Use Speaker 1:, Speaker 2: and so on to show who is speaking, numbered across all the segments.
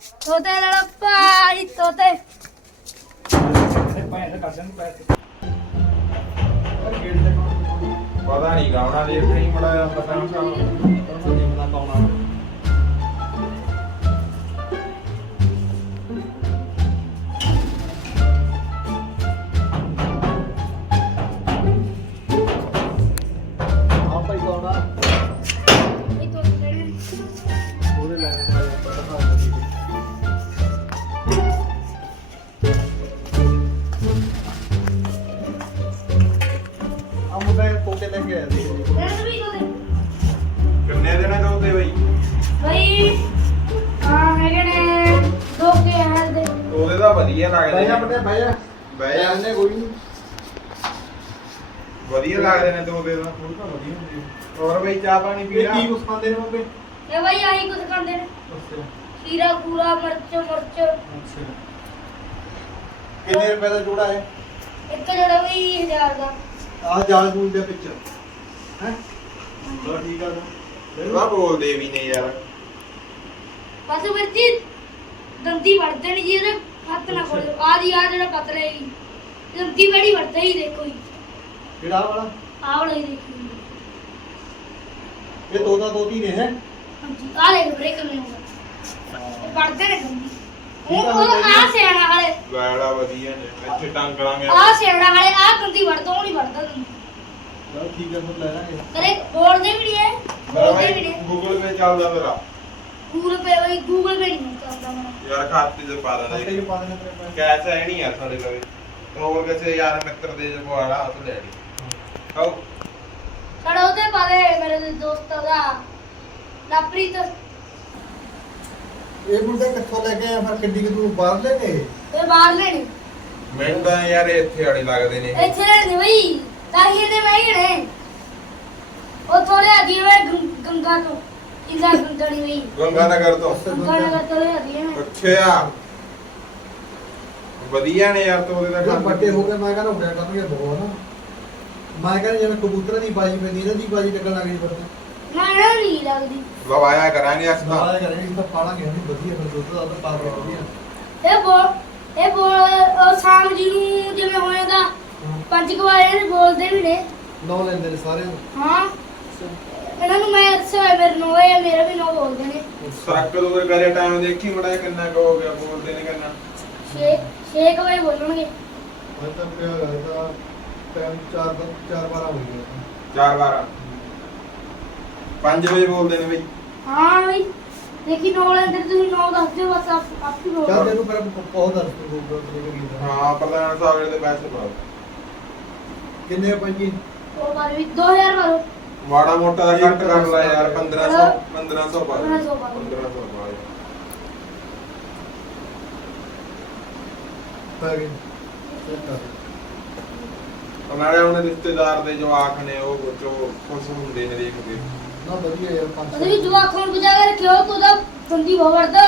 Speaker 1: ਤੋਤੇ ਲੜ ਪਾਈ ਤੋਤੇ।
Speaker 2: ਪਤਾ ਨਹੀਂ ਗਾਉਣਾ ਦੇ ਮੜਾ ਪਤਾ ਨਹੀਂ
Speaker 3: ਬਹਿ ਜਾ। ਬਹਿ ਜਾ।
Speaker 2: ਬਹਿ ਜਾ
Speaker 3: ਇਹਨੇ ਕੋਈ ਨਹੀਂ
Speaker 2: ਵਧੀਆ ਲੱਗਦੇ ਨੇ ਦਾ
Speaker 3: ਹੁਣ ਤਾਂ ਵਧੀਆ ਹੁੰਦੀ
Speaker 2: ਹੋਰ ਬਈ ਚਾਹ ਪਾਣੀ
Speaker 3: ਇਹ
Speaker 2: ਪੀਣਾ
Speaker 3: ਕੀ ਕੁਛ ਖਾਂਦੇ ਨੇ ਮੁੰਡੇ
Speaker 1: ਇਹ ਬਈ ਆਹੀ ਕੁਝ ਖਾਂਦੇ ਨੇ।
Speaker 3: ਅੱਛਾ।
Speaker 1: ਖੀਰਾ ਕੂਰਾ ਮਿਰਚ ਮਿਰਚ।
Speaker 3: ਅੱਛਾ। ਕਿੰਨੇ ਰੁਪਏ ਦਾ ਜੋੜਾ ਹੈ
Speaker 1: ਇੱਕ ਜਿਹੜਾ ਬਈ 1000 ਦਾ।
Speaker 3: ਆਹ ਜਾਲ ਜੂਲ ਦੇ ਵਿੱਚ। ਹੈ? ਚਲੋ ਠੀਕ ਆ
Speaker 2: ਨਾ ਬੋਲਦੇ ਵੀ ਨੇ ਯਾਰ।
Speaker 1: ਬਸ ਮਿਰਚੀ ਦੰਦੀ ਵੜਦੇ ਜੀ ਇਹਦੇ। ਹੱਥ ਨਾ ਕੋਲ ਆ ਦੀ ਆ ਜਿਹੜਾ ਪਤਲਾ ਹੈ ਜੀ। ਦੰਦੀ ਬੜੀ ਵੜਦਾ ਹੀ ਦੇਖੋ ਜੀ।
Speaker 3: ਕਿਹੜਾ ਆਹ ਵਾਲਾ?
Speaker 1: ਆਹ ਵਾਲਾ ਹੀ ਦੇਖੋ ਜੀ।
Speaker 3: ਇਹ ਦੋ ਦੀ ਨੇ ਹੈ।
Speaker 1: ਹਾਂਜੀ ਆ ਬ੍ਰੇਕ ਨਹੀਂ ਹੁੰਦਾ ਇਹ ਵੜਦੇ ਨੇ ਦੰਦੀ ਉਹ
Speaker 3: ਆ,
Speaker 1: ਉਹ। ਆ ਸਿਆਣਾ ਵਾਲੇ।
Speaker 2: ਗਾੜਾ ਵਧੀਆ ਨੇ ਇੱਥੇ ਟੰਗ ਲਾਂਗੇ।
Speaker 1: ਆ ਸਿਆਣਾ ਵਾਲੇ ਆ ਦੰਦੀ ਵੜਦਾ ਉਹ ਨਹੀਂ ਵੜਦਾ ਦੰਦੀ
Speaker 3: ਚਲੋ ਠੀਕ ਆ ਫਿਰ ਲੈ ਲਾਂਗੇ।
Speaker 1: ਕਰੇ ਬੋਲਦੇ ਵੀ ਨਹੀਂ ਹੈ ਬੋਲਦੇ ਵੀ ਨਹੀਂ
Speaker 2: ਗੂਗਲ ਪੇ ਚੱਲਦਾ ਮੇਰਾ।
Speaker 1: ਗੂਗਲ ਪੇ ਬਈ ਗੂਗਲ ਪੇ ਨਹੀਂ ਚੱਲਦਾ ਮੇਰਾ।
Speaker 2: ਯਾਰ ਖਾਤੇ ਚ ਪਾ
Speaker 3: ਖਾਤੇ
Speaker 2: ਦੇਣਾ
Speaker 3: ਚ ਪਾ ਦੇਣੇ ਤੇਰੇ ਪੈਸੇ।
Speaker 2: ਕੈਸ਼ ਹੈ ਨਹੀਂ ਯਾਰ ਸਾਡੇ ਕੋਲ। ਹੋਰ ਕਿਸੇ ਯਾਰ ਮਿੱਤਰ ਦੇ ਜਵਾੜਾ ਉਹ ਲੈ ਲਈ। ਆਓ।
Speaker 1: ਸਾਡਾ ਉਹਦੇ ਬਾਰੇ ਮੇਰੇ ਦੋਸਤ ਦਾ ਲਵਪ੍ਰੀਤ।
Speaker 3: ਇਹ ਮੁੰਡੇ ਕਿੱਥੋਂ ਲੈ ਕੇ ਆਇਆ ਫਿਰ ਕਿੱਡੀ ਕਿ ਤੂੰ ਬਾਹਰ ਲੈ ਕੇ
Speaker 1: ਤੇ ਬਾਹਰ ਲੈਣੀ
Speaker 2: ਮੈਨੂੰ ਤਾਂ ਯਾਰ ਇਹ ਇੱਥੇ ਵਾਲੀ ਲੱਗਦੇ ਨੇ।
Speaker 1: ਇੱਥੇ ਲੈਣੀ ਬਈ ਤਾਂ ਹੀ ਇਹਦੇ ਨੇ ਉਹ ਥੋੜੇ ਅੱਗੇ ਵੇ ਗੰਗਾ ਤੋਂ। ਇੰਦਾ ਗੰਗਾ ਨਹੀਂ ਬਈ
Speaker 2: ਗੰਗਾ ਨਗਰ ਤੋਂ।
Speaker 1: ਗੰਗਾ ਨਗਰ ਤੋਂ ਲੈ ਅੱਗੇ ਨੇ
Speaker 2: ਅੱਛਾ ਵਧੀਆ ਨੇ ਯਾਰ ਤੋਂ ਉਹਦੇ ਦਾ
Speaker 3: ਜਦ ਵੱਡੇ ਹੋ ਗਏ ਮੈਂ ਕਹਿੰਦਾ ਹੁੰਦਿਆ ਕਰਨਗੇ ਬਹੁਤ ਨਾ। ਮੈਂ ਕਹਿੰਦਾ ਜਿਵੇਂ ਕਬੂਤਰਾਂ ਦੀ ਬਾਜੀ ਪੈਂਦੀ ਇਹਨਾਂ ਦੀ ਬਾਜੀ ਲੱਗਣ ਲੱਗ ਗਈ ਫਿਰ
Speaker 1: ਨਾ ਇਹਨਾਂ ਨੂੰ ਨਹੀਂ ਲੱਗਦੀ।
Speaker 2: ਲਵਾਇਆ ਕਰਾਂਗੇ ਅਸ ਤਾਂ।
Speaker 3: ਨਾਲ ਕਰਾਂਗੇ ਇਸ ਤਾਂ ਪਾਲਾਂਗੇ ਅਸੀਂ ਵਧੀਆ ਫਿਰ ਦੁੱਧ ਦਾ ਤਾਂ ਪਾ ਕੇ ਵਧੀਆ।
Speaker 1: ਇਹ ਬੋਲ ਇਹ ਬੋਲ ਉਹ ਸ਼ਾਮ ਜੀ ਨੂੰ ਜਿਵੇਂ ਹੋਏਗਾ ਪੰਜ ਕੁ ਵਾਰ ਇਹ ਬੋਲਦੇ ਵੀ ਨੇ।
Speaker 3: ਨੌ ਲੈਂਦੇ ਨੇ ਸਾਰੇ
Speaker 1: ਹਾਂ। ਇਹਨਾਂ ਨੂੰ ਮੈਂ ਹੋਇਆ ਮੇਰੇ ਨੂੰ ਇਹ ਮੇਰਾ ਵੀ ਨੋ ਬੋਲਦੇ ਨੇ।
Speaker 2: ਸੱਕ ਦੋ ਕਰੇ ਟਾਈਮ ਦੇਖੀ ਮੜਾ ਕਿੰਨਾ ਕੁ ਹੋ ਗਿਆ ਬੋਲਦੇ ਨੇ ਕਿੰਨਾ।
Speaker 1: ਛੇ ਛੇ ਕੁ ਵਜੇ ਬੋਲਣਗੇ।
Speaker 3: ਮੈਂ ਤਾਂ ਪਿਆ ਇਹਦਾ ਟਾਈਮ ਚਾਰ ਦਾ ਚਾਰ ਵਾਰ ਹੋ ਗਿਆ
Speaker 2: ਚਾਰ ਵਾਰ 5 ਵਜੇ ਬੋਲਦੇ ਨੇ ਬਈ।
Speaker 1: ਹਾਂ ਬਈ ਦੇਖੀ ਨੋ ਲੈਂਦੇ ਤੁਸੀਂ ਨੋ ਦੱਸ ਦਿਓ ਬਸ ਆਪ ਆਪ ਹੀ ਬੋਲ।
Speaker 3: ਚੱਲ ਤੈਨੂੰ ਫਿਰ ਬਹੁਤ ਦੱਸ ਤੂੰ ਕਰੀ
Speaker 2: ਹਾਂ ਪ੍ਰਧਾਨ ਸਾਹਿਬ ਦੇ ਪੈਸੇ ਪਾਓ।
Speaker 3: ਕਿੰਨੇ ਪੰਜੀ?
Speaker 1: ਉਹ ਬਾਰੇ ਵੀ 2000 ਵਾਲੋ।
Speaker 2: ਮਾੜਾ ਮੋਟਾ ਦਾ ਘੱਟ ਕਰ ਲੈ ਯਾਰ 1500 1500 ਪਾ ਦੇ।
Speaker 1: 1500 ਪਾ ਦੇ।
Speaker 2: 1500 ਪਾ
Speaker 3: ਪੈ ਗਏ
Speaker 2: ਨਾਲੇ ਉਹਨੇ ਰਿਸ਼ਤੇਦਾਰ ਦੇ ਜੋ ਆਖ ਨੇ ਉਹ ਜੋ ਖੁਸ਼ ਹੁੰਦੇ ਨੇ ਦੇਖ ਕੇ।
Speaker 3: ਨਾ ਵਧੀਆ ਯਾਰ ਪੰਜ
Speaker 1: ਉਹਦੇ ਵੀ ਜਵਾਕ ਨੂੰ ਬਜਾ ਕੇ ਰੱਖਿਓ ਤੂੰ ਬਹੁਤ ਵੜਦਾ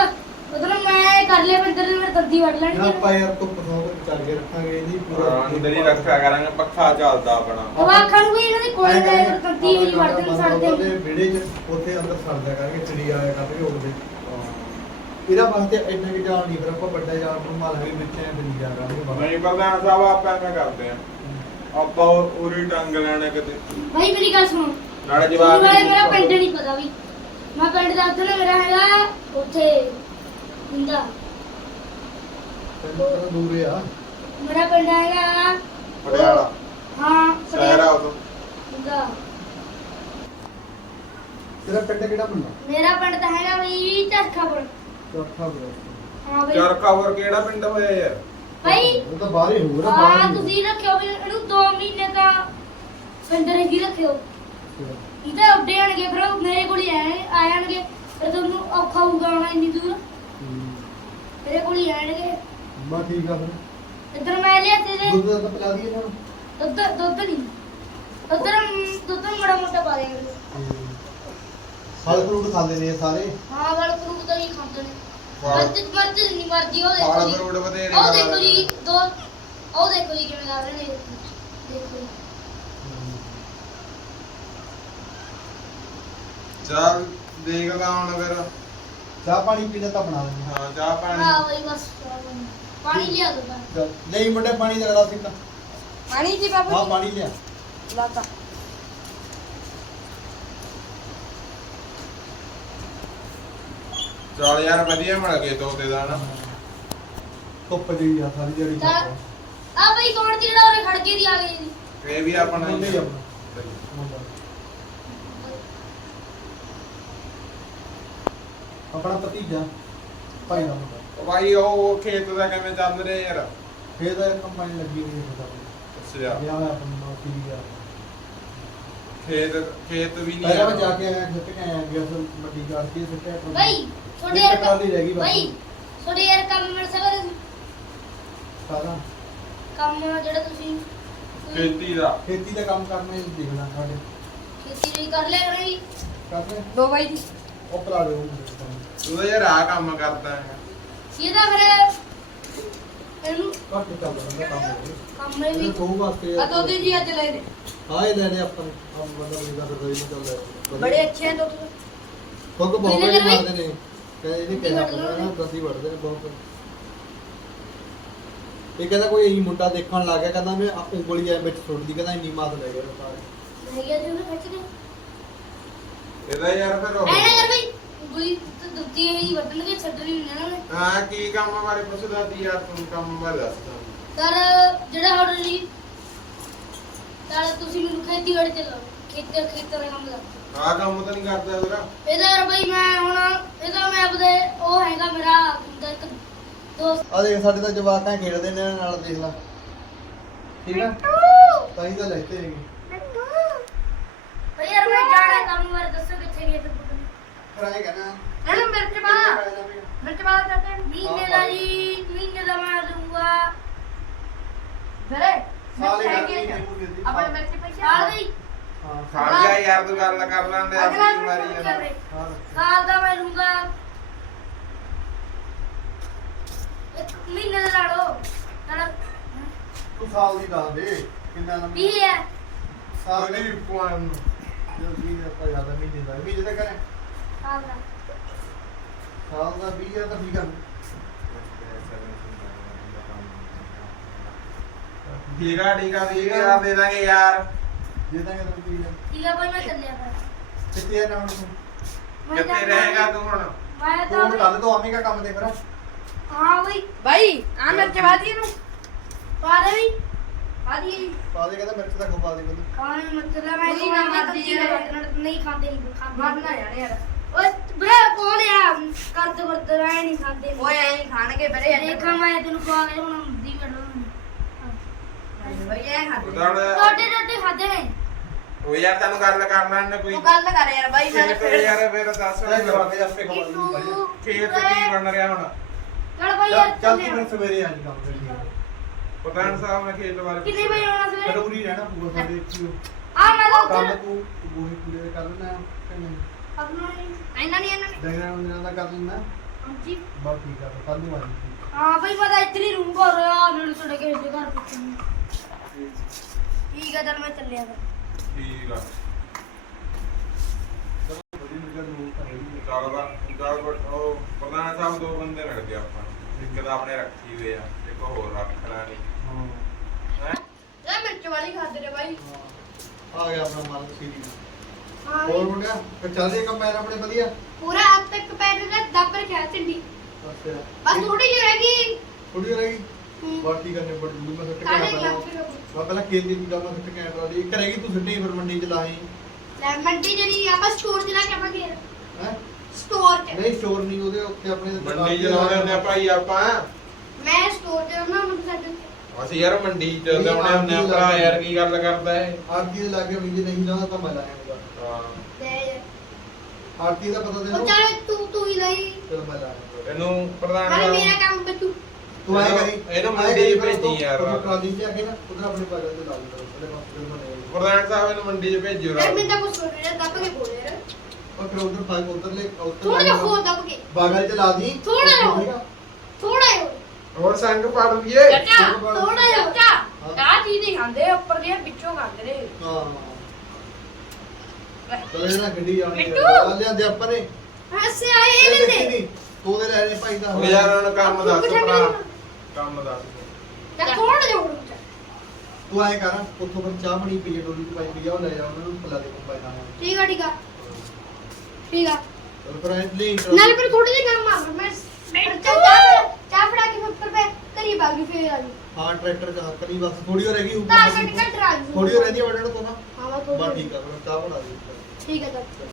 Speaker 1: ਉਧਰ ਮੈਂ ਕਰ ਲਿਆ ਬੰਦਰ ਨੇ ਮੇਰੀ ਦੰਦੀ ਵੜ ਲੈਣੀ
Speaker 3: ਨਾ ਆਪਾਂ ਯਾਰ ਧੁੱਪ ਤੇ ਚੱਲ ਕੇ ਰੱਖਾਂਗੇ ਇਹਦੀ ਪੂਰਾ
Speaker 2: ਅੰਦਰ ਹੀ ਰੱਖਿਆ ਕਰਾਂਗੇ ਪੱਖਾ ਚੱਲਦਾ ਆਪਣਾ।
Speaker 1: ਜਵਾਕਾਂ ਨੂੰ ਵੀ ਇਹਨਾਂ ਦੇ ਕੋਲੇ ਲੈ ਕੇ ਦੰਦੀ ਹੀ ਵੜਦੇ ਨੇ
Speaker 3: ਸਾਡੇ
Speaker 1: ਸਾਡੇ
Speaker 3: ਵਿੜੇ ਚ ਉੱਥੇ ਅੰਦਰ ਸੜਦਾ ਕਰਾਂਗੇ ਚਿੜੀ ਆਇਆ ਕਰਦੇ ਹੋਵੇ ਇਹਦਾ ਵਾਸਤੇ ਇੰਨਾ ਕਿ ਜਾਲ ਨਹੀਂ ਫਿਰ ਆਪਾਂ ਵੱਡਾ ਜਾਲ ਬਣਵਾ ਲਾਂਗੇ ਵਿੱਚ ਐ ਬਣੀ ਜਾ ਕਰਾਂਗੇ ਬਾਹਰ।
Speaker 2: ਨਹੀਂ ਪ੍ਰਧਾਨ ਸਾਹਿਬ ਆਪਾਂ ਐਵੇਂ ਕਰਦੇ ਆ ਆਪਾਂ ਉਹ ਉਰੀ ਟੰਗ ਲੈਣੇ ਕਿਤੇ।
Speaker 1: ਭਾਈ ਮੇਰੀ ਗੱਲ ਸੁਣੋ।
Speaker 2: ਨਾਲੇ
Speaker 1: ਜੀ
Speaker 2: ਜਵਾਬ
Speaker 1: ਵਾਲੇ ਮੇਰਾ ਪਿੰਡ ਨਹੀਂ ਪਤਾ ਵੀ। ਮੈਂ ਪਿੰਡ ਦਾ ਉੱਥੇ ਨਾ ਮੇਰਾ ਹੈਗਾ ਉੱਥੇ ਹੁੰਦਾ।
Speaker 3: ਤੈਨੂੰ ਦੂਰੇ ਆ।
Speaker 1: ਮੇਰਾ ਪਿੰਡ ਹੈਗਾ।
Speaker 2: ਪਟਿਆਲਾ।
Speaker 1: ਹਾਂ
Speaker 2: ਸ਼ਹਿਰ ਆ ਉਹ
Speaker 1: ਹੁੰਦਾ।
Speaker 3: ਤੇਰਾ ਪਿੰਡ ਕਿਹੜਾ ਪਿੰਡ
Speaker 1: ਮੇਰਾ ਪਿੰਡ ਤਾਂ ਹੈਗਾ ਵੀ ਚਰਖਾਪੁਰ।
Speaker 3: ਚੌਥਾ ਬਰੋ
Speaker 1: ਹਾਂ ਬਈ।
Speaker 2: ਚਰਖਾ ਹੋਰ ਕਿਹੜਾ ਪਿੰਡ ਹੋਇਆ ਯਾਰ?
Speaker 1: ਭਾਈ
Speaker 3: ਉਹ ਤਾਂ ਬਾਹਰ ਹੀ ਹੋਊਗਾ ਨਾ
Speaker 1: ਹਾਂ
Speaker 3: ਬਾਹਰ ਹੀ
Speaker 1: ਤੁਸੀਂ ਰੱਖਿਓ ਵੀ ਇਹਨੂੰ 2 ਮਹੀਨੇ ਤਾਂ ਅੰਦਰ ਹੀ ਰੱਖਿਓ।
Speaker 3: ਹੋਊਗਾ।
Speaker 1: ਇਹ ਤਾਂ ਉੱਡੇ ਆਣਗੇ ਫਿਰ ਉਹ ਮੇਰੇ ਕੋਲ ਹੀ ਆਏ ਆਣਗੇ ਫਿਰ ਤੁਹਾਨੂੰ ਔਖਾ ਹੋਊਗਾ ਆਉਣਾ ਇੰਨੀ ਦੂਰ। ਮੇਰੇ ਕੋਲ ਹੀ ਆਣਗੇ।
Speaker 3: ਬਸ ਠੀਕ ਆ ਫਿਰ
Speaker 1: ਇੱਧਰ ਮੈਂ ਲਿਆ ਤੇਰੇ।
Speaker 3: ਦੁੱਧ ਦਾ ਤਾਂ ਪਿਲਾ ਦਈਏ ਨਾ।
Speaker 1: ਦੁੱਧ ਦੁੱਧ ਨਹੀਂ। ਉੱਧਰ ਦੁੱਧ ਮੜਾ ਮੋਟਾ ਪਾ ਦੇਣਗੇ
Speaker 3: ਫਲ ਫਰੂਟ ਖਾਂਦੇ ਨੇ ਇਹ ਸਾਰੇ?
Speaker 1: ਹਾਂ ਵਾਲ ਫਰੂਟ ਤਾਂ ਹੀ ਖਾਂਦੇ ਨੇ। ਮਰਦ ਮਰਦ ਨਹੀਂ ਮਰਦੀ ਉਹ ਦੇਖੋ
Speaker 2: ਫਲ
Speaker 1: ਜੀ।
Speaker 2: ਫਰੂਟ ਬਥੇਰੇ
Speaker 1: ਉਹ ਦੇਖੋ ਜੀ ਦੋ ਉਹ ਦੇਖੋ ਜੀ ਕਿਵੇਂ ਕਰ ਰਹੇ ਨੇ। ਦੇਖੋ ਜੀ।
Speaker 2: ਚੱਲ ਦੇਖ ਲਾ ਹੁਣ ਫਿਰ।
Speaker 3: ਚਾਹ ਪਾਣੀ ਪੀਣਾ ਤਾਂ ਬਣਾ ਲੈਣਾ
Speaker 2: ਹਾਂ। ਚਾਹ ਪਾਣੀ।
Speaker 1: ਹਾਂ ਬਈ ਬਸ ਪਾਣੀ। ਲਿਆ ਦੋ ਬਸ।
Speaker 3: ਚੱਲ, ਨਹੀਂ ਮੁੰਡੇ ਪਾਣੀ ਦਾ ਗਲਾਸ ਇੱਕ
Speaker 4: ਪਾਣੀ ਜੀ? ਬਾਬੂ
Speaker 3: ਹਾਂ ਪਾਣੀ ਲਿਆ।
Speaker 4: ਲਾਤਾ।
Speaker 2: ਚੱਲ ਯਾਰ ਵਧੀਆ ਮਿਲ ਗਏ ਦੋ ਤੇ ਦਾ ਨਾ।
Speaker 3: ਧੁੱਪ ਜਿਹੀ ਆ ਸਾਰੀ ਜਿਹੜੀ
Speaker 1: ਚੱਲ। ਆ ਬਈ ਕੌਣ ਦੀ ਜਿਹੜਾ ਉਰੇ ਖੜ ਕੇ ਦੀ ਆ ਗਈ? ਜੀ
Speaker 2: ਇਹ ਵੀ ਆਪਣਾ
Speaker 3: ਮੁੰਡੇ ਹੀ
Speaker 2: ਹੀ
Speaker 3: ਆਪਣਾ। ਮੁੰਡਾ। ਆਪਣਾ ਭਤੀਜਾ ਭਾਈ ਦਾ ਮੁੰਡਾ।
Speaker 2: ਉਹ ਭਾਈ ਉਹ ਉਹ ਖੇਤ ਦਾ ਕਿਵੇਂ ਚੱਲ ਰਿਹਾ ਯਾਰ?
Speaker 3: ਫੇਰ ਤਾਂ ਕੰਪਨੀ ਲੱਗੀ ਹੋਈ ਹੈ ਪਤਾ
Speaker 2: ਅੱਛਾ।
Speaker 3: ਵਿਆਹ ਹੋਇਆ ਆਪਣਾ ਨੌਕਰੀ ਗਿਆ
Speaker 2: ਖੇਤ ਖੇਤ ਵੀ ਨਹੀਂ
Speaker 3: ਪਹਿਲਾਂ ਮੈਂ ਜਾ ਕੇ ਆਇਆ ਜਿੱਤ ਕੇ ਆਇਆ ਗਿਆ ਫਿਰ ਵੱਡੀ ਕਾਰ ਕੀ ਸਿੱਟਿਆ
Speaker 1: ਬਈ ਤੁਹਾਡੇ
Speaker 3: ਇੱਕ
Speaker 1: ਯਾਰ
Speaker 3: ਟਰਾਲੀ ਰਹਿ ਗਈ ਬਸ।
Speaker 1: ਬਈ ਤੁਹਾਡੇ ਯਾਰ ਕੰਮ ਮਿਲ ਸਕਦਾ ਸੀ?
Speaker 3: ਸਾਰਾ
Speaker 1: ਕੰਮ ਜਿਹੜਾ ਤੁਸੀਂ
Speaker 2: ਖੇਤੀ ਦਾ।
Speaker 3: ਖੇਤੀ ਦਾ ਕੰਮ ਕਰਨਾ ਹੀ ਦੇਖਣਾ ਸਾਡੇ।
Speaker 1: ਖੇਤੀ ਲਈ ਕਰ ਲਿਆ ਕਰਾਂਗੀ।
Speaker 3: ਕਰਦੇ
Speaker 4: ਦੋ ਬਾਈ ਦੀ
Speaker 3: ਉਹ ਭਰਾ ਦੇ ਉਹ।
Speaker 2: ਤੂੰ ਤਾਂ ਯਾਰ ਆ ਕੰਮ ਕਰਦਾ ਹੈ।
Speaker 1: ਇਹਦਾ ਫਿਰ ਇਹਨੂੰ
Speaker 3: ਘੱਟ ਚੱਲਦਾ ਕੰਮ ਇਹ।
Speaker 1: ਕੰਮ ਇਹ ਵੀ
Speaker 3: ਇਹ ਕੋਹ ਵਾਸਤੇ
Speaker 4: ਆ। ਦੋ ਜੀ ਅੱਜ ਲੈ ਦੇ।
Speaker 3: ਹਾਂ ਇਹ ਲੈ ਲੈ ਆਪਾਂ ਨੂੰ। ਆਪ ਬੰਦਾ ਬੰਦਾ ਫਿਰ ਰੋਈ ਨੂੰ ਚੱਲਦਾ
Speaker 4: ਬੜੇ ਅੱਛੇ ਹਨ ਦੋ
Speaker 3: ਫੁੱਕ ਬਹੁਤ
Speaker 1: ਇਹਨੇ
Speaker 3: ਵਾਰੀ
Speaker 1: ਕਰ ਬਈ।
Speaker 3: ਮਾਰਦੇ ਨੇ। ਕਹਿੰਦੇ ਇਹਨੇ ਕਿਹਾ
Speaker 1: ਵੱਢ ਲਓ
Speaker 3: ਨਾ ਦਸੀ ਵੜਦੇ ਨੇ ਬਹੁਤ। ਇਹ ਕਹਿੰਦਾ ਕੋਈ ਇਹੀ ਮੁੰਡਾ ਦੇਖਣ ਲੱਗ ਗਿਆ। ਕਹਿੰਦਾ ਮੈਂ ਆ ਉਂਗਲੀ ਐ ਵਿੱਚ ਸੁੱਟਦੀ ਕਹਿੰਦਾ ਇੰਨੀ ਮਾਤ ਲੈ ਗਿਆ ਸਾਰੇ।
Speaker 1: ਗਿਆ ਜੀ ਉਹਨੇ ਖਿੱਚ ਕੇ।
Speaker 2: ਇਹਦਾ ਯਾਰ ਫਿਰ ਉਹ।
Speaker 1: ਐ ਨਾ ਕਰ ਬਈ ਗੁਲੀ ਤੇ ਦੁੱਤੀ ਹੀ ਵੱਢਣ ਕੇ ਛੱਡਣੀ ਨਹੀਂ ਨਾ। ਉਹਨੇ
Speaker 2: ਹਾਂ ਕੀ ਕੰਮ ਬਾਰੇ ਪੁੱਛਦਾ ਸੀ ਯਾਰ ਤੂੰ ਕੰਮ ਬਾਰੇ ਦੱਸ ਤੂੰ।
Speaker 1: ਪਰ ਜਿਹੜਾ ਹੋਰ ਜੀ ਤਾਂ ਤੁਸੀਂ ਮੈਨੂੰ ਖੇਤੀਬਾੜੀ ਤੇ ਲਾਓ। ਖੇਤਰ ਖੇਤਰ ਦਾ ਕੰਮ ਲਾਓ
Speaker 2: ਆਹ ਕੰਮ ਤਾਂ ਨਹੀਂ ਕਰਦਾ ਤੇਰਾ।
Speaker 1: ਇਹਦਾ ਯਾਰ ਬਈ ਮੈਂ ਹੁਣ ਇਹਦਾ ਮੈਂ ਆਪਦੇ ਉਹ ਹੈਗਾ ਮੇਰਾ ਹੁੰਦਾ ਇੱਕ ਦੋਸਤ।
Speaker 3: ਆ ਦੇਖ ਸਾਡੇ ਤਾਂ ਜਵਾਕਾਂ ਖੇਡਦੇ ਨੇ ਇਹਨਾਂ ਨਾਲ ਦੇਖ ਲੈ। ਠੀਕ ਆ? ਤਾਂ ਹੀ ਤਾਂ ਲੈਤੇ ਹੈਗੇ।
Speaker 1: ਬਈ ਯਾਰ ਮੈਂ ਜਾਣਾ ਕੰਮ ਬਾਰੇ ਦੱਸੋ ਕਿੱਥੇ ਗਏ ਤੇ ਪੁੱਤਰ
Speaker 3: ਕਰਾਏ ਕਰਨਾ
Speaker 4: ਇਹਨੂੰ ਮਿਰਚ ਪਾ ਮਿਰਚ ਪਾ ਦੇ
Speaker 1: ਮਹੀਨੇ ਦਾ ਜੀ ਮਹੀਨੇ ਦਾ ਮੈਂ ਦੂੰਗਾ
Speaker 4: ਫਿਰੇ
Speaker 3: ਸਾਲੇ ਦਾ
Speaker 4: ਹੈਗੇ
Speaker 3: ਮਹੀਨੇ
Speaker 4: ਆ।
Speaker 3: ਨੂੰ ਦਿੰਦੀ
Speaker 4: ਆਪਣੇ ਮਿਰਚ ਪੈਸੇ
Speaker 1: ਸਾਲ ਦੀ।
Speaker 3: ਹਾਂ
Speaker 2: ਖੜ ਜਾ ਯਾਰ ਤੂੰ ਗੱਲ ਕਰ ਲੈਂਦੇ ਆ
Speaker 1: ਅਗਲਾ
Speaker 2: ਕੀ ਮਾਰੀ ਜਾਂਦਾ।
Speaker 3: ਹਾਂ।
Speaker 1: ਸਾਲ ਦਾ ਮੈਂ ਲੂੰਗਾ ਇੱਕ ਮਹੀਨੇ ਦਾ ਲਾੜੋ ਲੜਾ
Speaker 3: ਤੂੰ ਸਾਲ ਦੀ ਦੱਸ ਦੇ ਕਿੰਨਾ ਨੰਬਰ
Speaker 1: ਵੀਹ ਹੈ।
Speaker 3: ਸਾਲ ਦੀ।
Speaker 2: ਉਹਦੀ ਪੁਆਨ
Speaker 3: ਜਲਦੀ ਆਪਾਂ ਜ਼ਿਆਦਾ ਮਹੀਨੇ ਦਾ ਮਹੀਨੇ ਦਾ ਕਰੇ
Speaker 1: ਸਾਲ ਦਾ।
Speaker 3: ਸਾਲ ਦਾ 20000 ਤਾਂ ਠੀਕ ਆ।
Speaker 2: ਠੀਕ ਆ ਠੀਕ ਆ ਠੀਕ ਆ ਦੇ ਦਾਂਗੇ ਯਾਰ।
Speaker 3: ਜੇ ਤਾਂ ਕਿ ਤੂੰ ਕੀ
Speaker 1: ਠੀਕ ਹੈ ਬਈ ਮੈਂ ਚੱਲਿਆ ਫਿਰ।
Speaker 3: ਕਿੱਥੇ ਆ ਨਾ ਤੂੰ।
Speaker 1: ਮੈਂ
Speaker 2: ਕਿੱਥੇ
Speaker 1: ਜਾਣਾ
Speaker 2: ਰਹੇਗਾ ਤੂੰ ਹੁਣ?
Speaker 1: ਮੈਂ
Speaker 3: ਤੂੰ ਹੁਣ ਕੱਲ ਤੋਂ ਆਵੇਂਗਾ ਕੰਮ ਤੇ ਫਿਰ।
Speaker 1: ਹਾਂ ਬਈ।
Speaker 4: ਬਾਈ ਆ ਮਿਰਚ ਪਾ ਦੀ ਇਹਨੂੰ।
Speaker 1: ਪਾ ਦੇ ਬਈ।
Speaker 4: ਪਾ ਦੀ
Speaker 3: ਪਾ ਦੇ ਕਹਿੰਦਾ ਮਿਰਚ ਦਾ ਖੋਪਾ ਦੇ ਕਹਿੰਦਾ
Speaker 1: ਕਾਹਨ ਮਤਲਬ ਮੈਂ
Speaker 4: ਉਹਨੂੰ
Speaker 1: ਜੀ ਨਾ
Speaker 4: ਮੈਂ
Speaker 1: ਖਾਂਦੀ
Speaker 4: ਖਾਂਦੀ
Speaker 1: ਨਹੀਂ ਖਾਂਦੇ ਨਹੀਂ ਖਾਂਦੇ
Speaker 4: ਮਰਨਾ ਯਾਰ ਯਾਰ।
Speaker 1: ਓਏ ਬਰੇ ਕੋਲ ਆ? ਕਰਦ ਕਰਦ ਰਹਿ ਨਹੀਂ ਖਾਂਦੇ।
Speaker 4: ਓਏ ਐਂ ਖਾਣਗੇ ਬਰੇ।
Speaker 1: ਦੇਖਾਂ ਮੈਂ ਤੈਨੂੰ ਖਵਾ ਕੇ ਹੁਣ ਦੀ ਕੱਢ
Speaker 4: ਬਾਈ ਐਂ ਖਾਂਦੇ
Speaker 2: ਉਦਾਂ
Speaker 1: ਟੋਟੇ ਟੋਟੇ ਖਾਦੇ ਨੇ।
Speaker 2: ਉਹ ਯਾਰ ਤੈਨੂੰ ਗੱਲ ਕਰ ਲੈਣ ਕੋਈ।
Speaker 4: ਤੂੰ ਗੱਲ ਕਰ ਯਾਰ ਬਾਈ ਮੈਂ
Speaker 2: ਖੇਤ
Speaker 4: ਫਿਰ
Speaker 2: ਯਾਰ ਫਿਰ ਦੱਸ।
Speaker 3: ਇਹ ਜਵਾਬ ਦੇ ਆਪੇ ਖਵਾ ਦੂੰਗਾ
Speaker 1: ਕਿੱਟੂ
Speaker 2: ਖੇਤ ਕੀ ਬਣ ਰਿਹਾ ਹੁਣ?
Speaker 1: ਚਲ ਬਈ
Speaker 3: ਚੱਲ
Speaker 1: ਯਾਰ
Speaker 3: ਚੱਲ
Speaker 1: ਚੱਲੇ
Speaker 3: ਤੂੰ
Speaker 1: ਆ।
Speaker 3: ਫਿਰ ਸਵੇਰੇ ਆ ਜੀ ਕੰਮ ਤੇ। ਠੀਕ ਆ
Speaker 2: ਪ੍ਰਧਾਨ ਸਾਹਿਬ ਨੇ ਖੇਤ ਬਾਰੇ
Speaker 1: ਕਿੰਨੇ ਵਜੇ ਆਉਣਾ ਸਵੇਰੇ?
Speaker 3: ਜ਼ਰੂਰੀ ਰਹਿਣਾ ਪੂਰਾ ਸਾਡੇ ਕੀ
Speaker 1: ਆ ਮੈਂ ਤਾਂ
Speaker 3: ਕੰਮ
Speaker 1: ਉੱਧਰ
Speaker 3: ਤੂੰ ਗੋਹੇ ਕੂੜੇ ਕਰ ਲੈਣਾ ਕਿ ਨਹੀਂ?
Speaker 1: ਆਪਣਾ ਨਹੀਂ। ਇਹਨਾਂ ਨਹੀਂ ਇਹਨਾਂ ਨੇ
Speaker 3: ਡੰਗਰਾਂ ਨੂੰ ਦਾ ਕਰ ਲੈਣਾ।
Speaker 1: ਹਾਂਜੀ।
Speaker 3: ਬਸ ਠੀਕ ਆ ਕੱਲ ਨੂੰ ਆ ਜੀ।
Speaker 1: ਹਾਂ ਬਈ ਮੈਂ ਤਾਂ ਇੱਧਰ ਹੀ ਰੂਮ ਭਰ ਰਿਹਾ ਨੇੜੇ ਤੁਹਾਡੇ ਕਿਸੇ ਦੇ ਘਰ ਪਿੱਛੇ ਨੂੰ। ਠੀਕ ਆ ਚੱਲ ਮੈਂ ਚੱਲਿਆ ਫਿਰ
Speaker 2: ਠੀਕ ਆ।
Speaker 3: ਚਲੋ ਬੜੀ ਨਿਕਲ ਨੂੰ ਤਾਂ ਹੈਗੀ ਆ।
Speaker 2: ਚੱਲ ਵਾ ਚੱਲ ਬਟ ਉਹ ਪ੍ਰਧਾਨ ਸਾਹਿਬ ਦੋ ਬੰਦੇ ਮਿਲ ਗਏ ਆਪਾਂ। ਇੱਕ ਤਾਂ ਆਪਣੇ ਰੱਖੀ ਹੋਏ ਆ ਇੱਕ ਹੋਰ ਰੱਖ ਲੈਣੀ।
Speaker 3: ਹਾਂ।
Speaker 4: ਇਹ ਮਿਰਚ ਵਾਲੀ ਖਾਦੇ ਨੇ ਬਾਈ।
Speaker 3: ਆ ਗਿਆ ਆਪਣਾ ਮਾਲ ਸੀਰੀ
Speaker 1: ਹਾਂ
Speaker 3: ਹੋਰ ਮੁੰਡਿਆ ਫਿਰ ਚੱਲਦੇ ਕੰਮ ਪੈਰ ਆਪਣੇ ਵਧੀਆ।
Speaker 1: ਪੂਰਾ ਹੱਦ ਤੱਕ ਪੈਰ ਦਾ ਦੱਬ ਰੱਖਿਆ ਚੰਡੀ ਬਸ ਥੋੜੀ ਜਿਹੀ ਰਹਿ ਗਈ।
Speaker 3: ਥੋੜੀ ਰਹਿ ਗਈ। ਬਾਟੀ ਕਰਨੇ ਬੜੀ ਦੂਰ ਮੈਂ ਸੱਟ ਕੇ
Speaker 1: ਕਾਹਦੇ
Speaker 3: ਆਇਆ ਪਹਿਲਾਂ
Speaker 1: ਲੱਗ
Speaker 3: ਮੈਂ ਪਹਿਲਾਂ ਖੇਤ ਦੀ ਮੈਂ ਸੱਟ ਕੇ ਆਇਆ ਟਰਾਲੀ ਇੱਕ ਰਹਿ ਗਈ ਤੂੰ ਸੱਟੀ ਫਿਰ ਮੰਡੀ ਚ ਲਾਈ
Speaker 1: ਲੈ ਮੰਡੀ ਜਿਹੜੀ ਆਪਾਂ ਸਟੋਰ ਚਲਾ ਕੇ ਆਵਾਂਗੇ
Speaker 3: ਹੈ?
Speaker 1: ਸਟੋਰ ਚ।
Speaker 3: ਨਹੀਂ ਸਟੋਰ ਨਹੀਂ ਉਹਦੇ ਉੱਤੇ ਆਪਣੇ
Speaker 2: ਮੰਡੀ ਚ ਲਾਉਣੇ ਹੁੰਦੇ ਆ ਭਾਈ ਆਪਾਂ।
Speaker 1: ਮੈਂ ਸਟੋਰ ਚ ਰਹਿਣਾ ਮੈਨੂੰ ਸਾਡੇ
Speaker 2: ਅਸੀਂ ਯਾਰ ਮੰਡੀ ਚ ਲਾਉਣੇ ਹੁੰਦੇ ਆ ਭਰਾ ਯਾਰ ਕੀ ਗੱਲ ਕਰਦਾ ਏ?
Speaker 3: ਆਰਤੀ ਦੇ ਲਾਗੇ ਵੀ ਜੇ ਨਹੀਂ ਲਾਉਂਦਾ ਤਾਂ ਮੈਂ ਲਾਇਆ
Speaker 2: ਹਾਂ।
Speaker 1: ਤੇ
Speaker 3: ਆਰਤੀ ਦਾ ਪਤਾ ਦੇ
Speaker 1: ਉਹ
Speaker 3: ਲਓ
Speaker 1: ਚੱਲ ਤੂੰ ਤੂੰ ਹੀ ਲਈ।
Speaker 3: ਚਲ ਮੈਂ ਲਾਇਆ
Speaker 2: ਇਹਨੂੰ ਪ੍ਰਧਾਨ
Speaker 1: ਨਾਲੇ
Speaker 2: ਸਾਹਿਬ
Speaker 1: ਮੇਰਾ ਕੰਮ ਬਚੂ
Speaker 3: ਤੂੰ ਆਏ
Speaker 2: ਇਹਨੂੰ-
Speaker 3: ਕਰੀ।
Speaker 2: ਇਹਨੂੰ
Speaker 3: ਆਏਂ
Speaker 2: ਮੰਡੀ ਭੇਜੀ ਯਾਰ।
Speaker 3: ਟਰਾਲੀ ਚ ਆ ਕੇ ਨਾ ਉਧਰ ਆਪਣੇ ਪਾਗਲ ਤੇ ਲਾ ਦੇ ਉਹਦੇ ਪਾਸੇ ਬਣੇ
Speaker 2: ਪ੍ਰਧਾਨ ਸਾਹਿਬ ਇਹਨੂੰ ਮੰਡੀ ਚ ਭੇਜਿਓ
Speaker 1: ਯਾਰ ਮੈਂ ਤਾਂ ਕੁਝ ਸੁਣ ਰਿਹਾ ਦੱਬ ਕੇ ਬੋਲ ਰਿਹਾ
Speaker 3: ਉਹ ਫਿਰ ਉਧਰ ਪਾਗ ਉਧਰ ਲੈ ਉੱਧਰ
Speaker 1: ਥੋੜਾ ਜਿਹਾ ਹੋਰ ਦੱਬ ਕੇ।
Speaker 3: ਬਾਗਲ ਚ ਲਾ ਦੀ।
Speaker 1: ਥੋੜ੍ਹਾ ਜਿਹਾ
Speaker 3: ਆ?
Speaker 1: ਥੋੜਾ ਜਿਹਾ।
Speaker 2: ਹੋਰ ਸੰਗ ਪੜ ਲਈਏ।
Speaker 4: ਚਾਚਾ
Speaker 1: ਥੋੜਾ ਜਿਹਾ।
Speaker 4: ਚਾਚਾ। ਆਹ ਚੀਜ਼ ਨਹੀਂ ਖਾਂਦੇ ਉੱਪਰ ਦੀਆਂ ਵਿੱਚੋਂ ਖਾਂਦੇ ਨੇ।
Speaker 3: ਹਾਂ। ਚਲੇ ਨਾ ਗੱਡੀ
Speaker 4: ਮਿੱਟੂ।
Speaker 3: ਆ ਲਿਆਂਦੇ ਆਪਾਂ ਨੇ।
Speaker 5: ਹੱਸੇ ਆਏ ਇਹ ਲੈਂਦੇ
Speaker 3: ਨੀ, ਤੂੰ ਉਹਦੇ ਲੈ ਲੈ ਭਾਈ ਦਾ।
Speaker 2: ਉਹ ਯਾਰ ਉਹਨੂੰ ਕੰਮ ਦੱਸ ਭਰਾ। ਕੰਮ ਦੱਸ
Speaker 5: ਜਾਂ ਥੋੜਾ ਜਿਹਾ ਹੋਰ
Speaker 3: ਤੂੰ ਆਏ ਕਰ ਉੱਥੋਂ ਫਿਰ ਚਾਹ ਬਣੀ ਪਈ ਹੈ ਡੋਲੀ ਚ ਪਾਈ ਪਈ ਆ ਉਹ ਲੈ ਜਾ ਉਹਨਾਂ ਨੂੰ ਪਿਲਾ ਦੇ ਕੰਬਾਈ ਨਾਲ।
Speaker 5: ਠੀਕ ਆ ਠੀਕ ਆ। ਠੀਕ ਆ।
Speaker 3: ਚਲ ਫਿਰ ਐ ਲੈ
Speaker 5: ਨਾਲ ਫਿਰ ਥੋੜੇ ਜਿਹਾ ਕੰਮ ਆ ਮੈਂ ਫਿਰ ਚਾਹ ਚਾਹ- ਚਾਹ ਫੜਾ ਕੇ ਫਿਰ ਮੈਂ ਕਰੀ ਬਾਗੀ ਫੇਰ ਆ ਗਈ।
Speaker 3: ਹਾਂ ਟਰੈਕਟਰ ਦਾ ਕਰੀ ਬਸ ਥੋੜੀ ਹੋ ਰਹਿ ਗਈ
Speaker 5: ਤਾਂ ਘੱਟ ਘੱਟ ਰਾਜ
Speaker 3: ਥੋੜੀ ਹੋ ਰਹਿੰਦੀ ਵੱਡਣ ਤੋਂ ਨਾ।
Speaker 5: ਹਾਂ ਮੈਂ
Speaker 3: ਬਸ
Speaker 5: ਥੋੜੀ
Speaker 3: ਠੀਕ ਆ ਫਿਰ ਚਾਹ ਬਣਾ ਦੇ
Speaker 5: ਠੀਕ ਆ ਤਾਂ